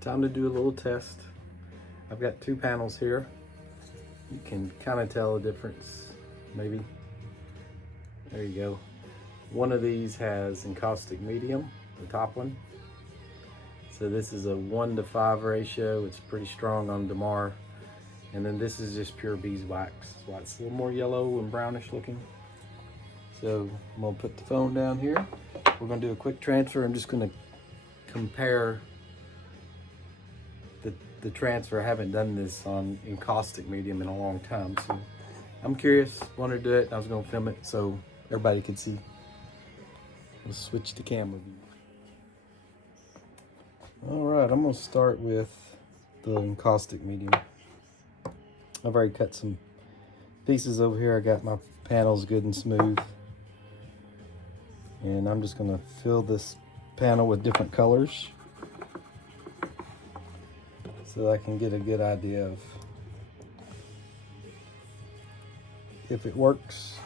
Time to do a little test. I've got two panels here. You can kind of tell a difference, maybe. There you go. One of these has encaustic medium, the top one. So this is a 1:5 ratio. It's pretty strong on damar. And then this is just pure beeswax. So it's a little more yellow and brownish looking. So I'm gonna put the phone down here. We're gonna do a quick transfer. I'm just gonna compare the transfer. I haven't done this on encaustic medium in a long time. So I'm curious, wanted to do it. I was gonna film it so everybody could see. Let's switch the camera view. All right, I'm gonna start with the encaustic medium. I've already cut some pieces over here. I got my panels good and smooth. And I'm just gonna fill this panel with different colors so I can get a good idea of if it works,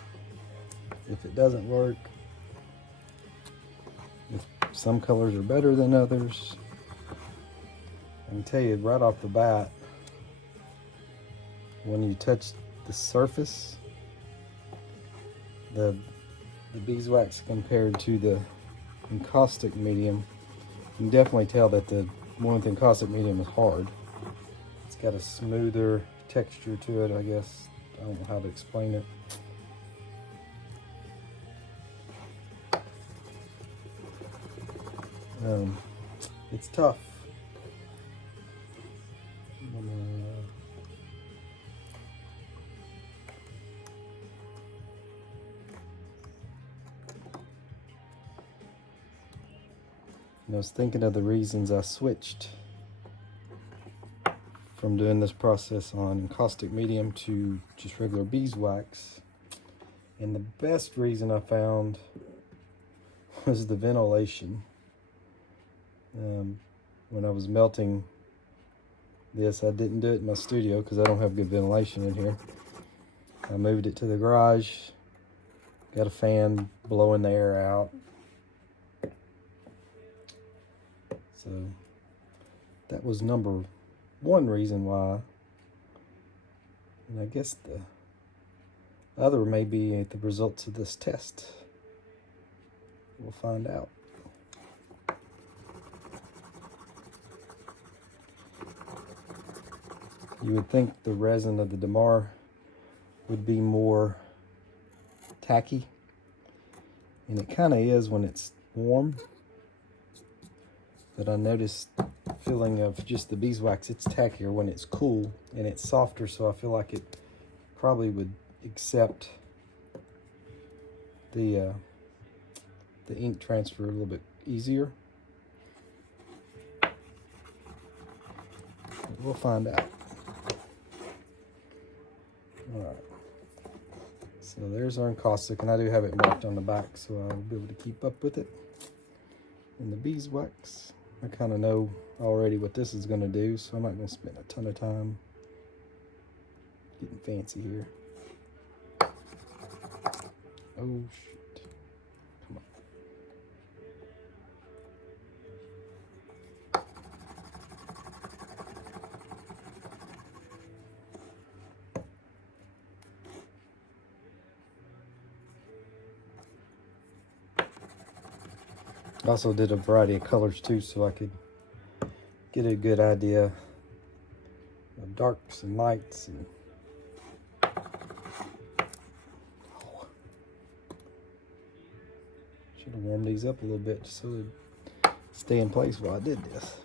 if it doesn't work, if some colors are better than others. I can tell you right off the bat, when you touch the surface, the beeswax compared to the encaustic medium, you can definitely tell that the one with the encaustic medium is hard. It's got a smoother texture to it, I guess. I don't know how to explain it. It's tough. I was thinking of the reasons I switched from doing this process on encaustic medium to just regular beeswax. And the best reason I found was the ventilation. When I was melting this, I didn't do it in my studio because I don't have good ventilation in here. I moved it to the garage, got a fan blowing the air out. So that was number one reason why. And I guess the other may be the results of this test. We'll find out. You would think the resin of the damar would be more tacky, and it kind of is when it's warm. But I noticed feeling of just the beeswax, it's tackier when it's cool, and it's softer, so I feel like it probably would accept the ink transfer a little bit easier. But we'll find out. All right. So there's our encaustic, and I do have it marked on the back, so I'll be able to keep up with it. And the beeswax, I kind of know already what this is going to do, so I'm not going to spend a ton of time getting fancy here. Oh, shit. Come on. I also did a variety of colors too, so I could get a good idea of darks and lights. And should have warmed these up a little bit so they'd stay in place while I did this.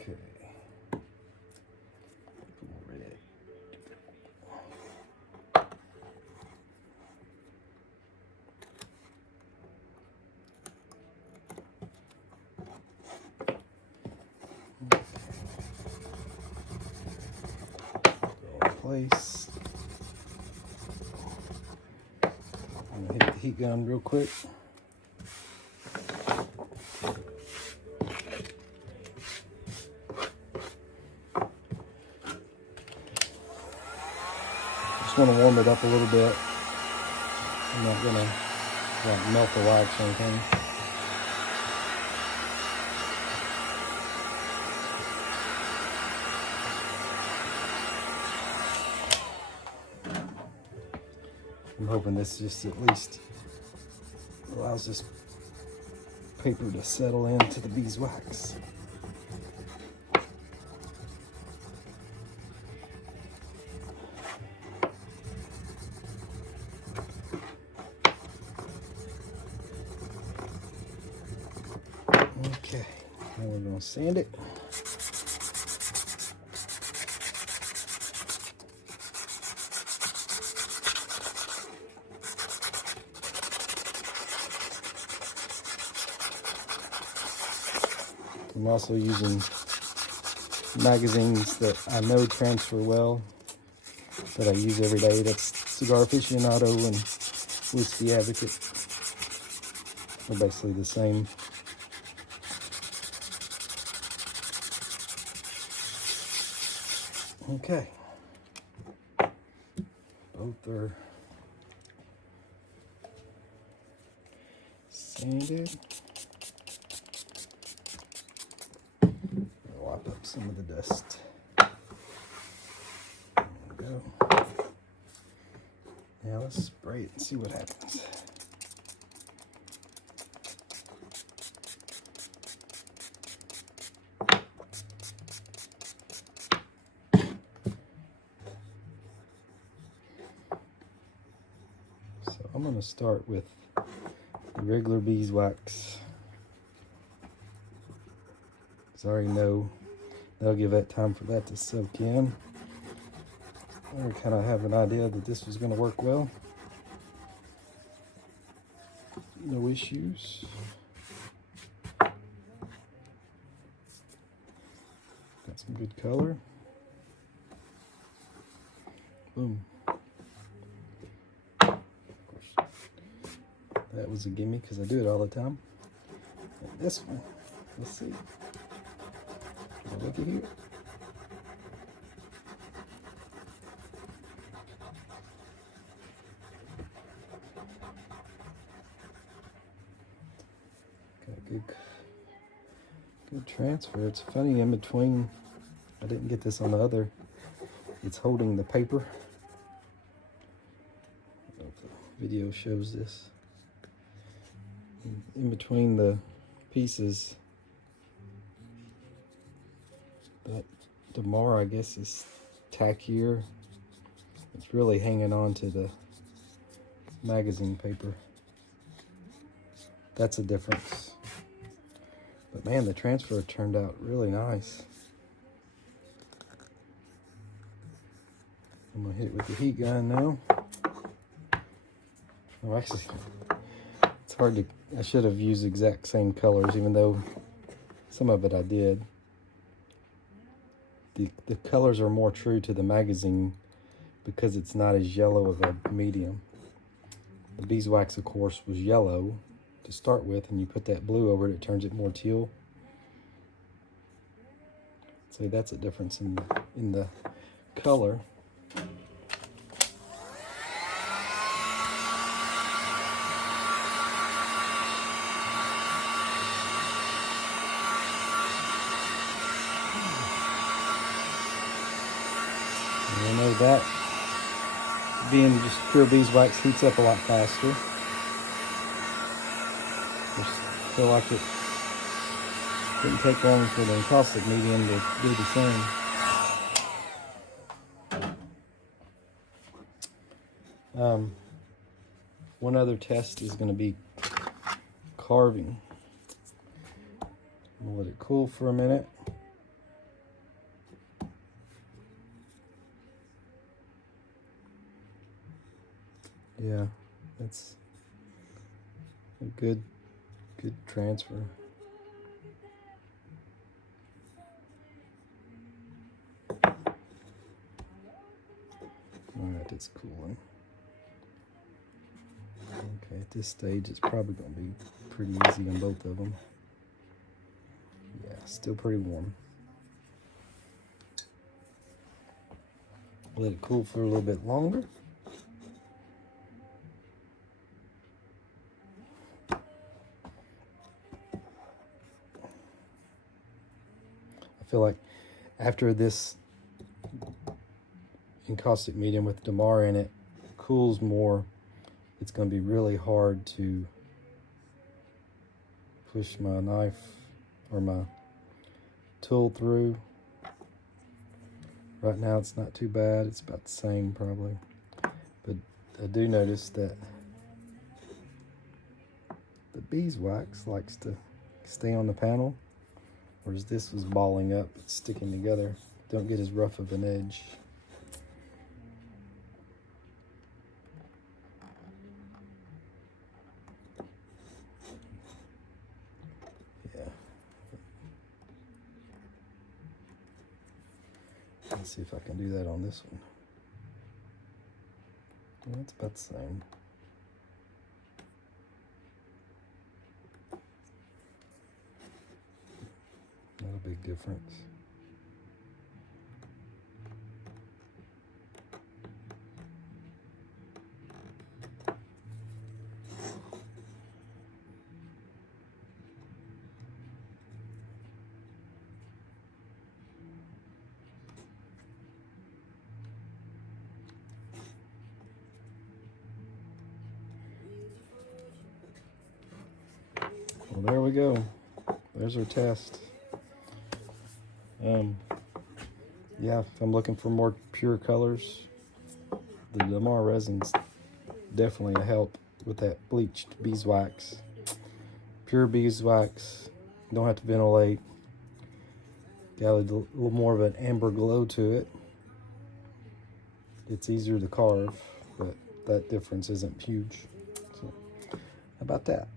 Okay. Red. Go in place. I'm gonna hit the heat gun real quick. Just want to warm it up a little bit. I'm not gonna melt the wax or anything. I'm hoping this just at least allows this paper to settle into the beeswax. Okay, now we're going to sand it. I'm also using magazines that I know transfer well, that I use every day. That's Cigar Aficionado and Whiskey Advocate. They're basically the same. Okay. Both are sanded. Wipe up some of the dust. There we go. Now let's spray it and see what happens. So I'm going to start with the regular beeswax. I already know that'll give that time for that to soak in. I already kind of have an idea that this was going to work well. No issues. Got some good color. Boom. Of course, that was a gimme because I do it all the time. And this one, let's see. Look at here. Got a good transfer. It's funny, in between, I didn't get this on the other. It's holding the paper. I don't know if the video shows this. In between the pieces, that damar, I guess, is tackier. It's really hanging on to the magazine paper. That's a difference. But man, the transfer turned out really nice. I'm gonna hit it with the heat gun now. Oh, actually, it's hard to, I should have used exact same colors, even though some of it I did. The colors are more true to the magazine because it's not as yellow of a medium. The beeswax, of course, was yellow to start with, and you put that blue over it, it turns it more teal. So that's a difference in the color. I know that being just pure beeswax heats up a lot faster. Just feel like it didn't take long for the encaustic medium to do the same. One other test is going to be carving. I'm going to let it cool for a minute. Yeah, that's a good transfer. Alright, it's cooling. Okay, at this stage it's probably going to be pretty easy on both of them. Yeah, still pretty warm. Let it cool for a little bit longer. I feel like after this encaustic medium with damar in it cools more, it's going to be really hard to push my knife or my tool through. Right now it's not too bad, it's about the same probably, but I do notice that the beeswax likes to stay on the panel, whereas this was balling up, it's sticking together. Don't get as rough of an edge. Yeah. Let's see if I can do that on this one. Well, it's about the same. Not a big difference. Well, there we go. There's our test. Yeah, if I'm looking for more pure colors, the damar resin's definitely a help with that bleached beeswax. Pure beeswax, don't have to ventilate. Got a little more of an amber glow to it. It's easier to carve, but that difference isn't huge. So, how about that?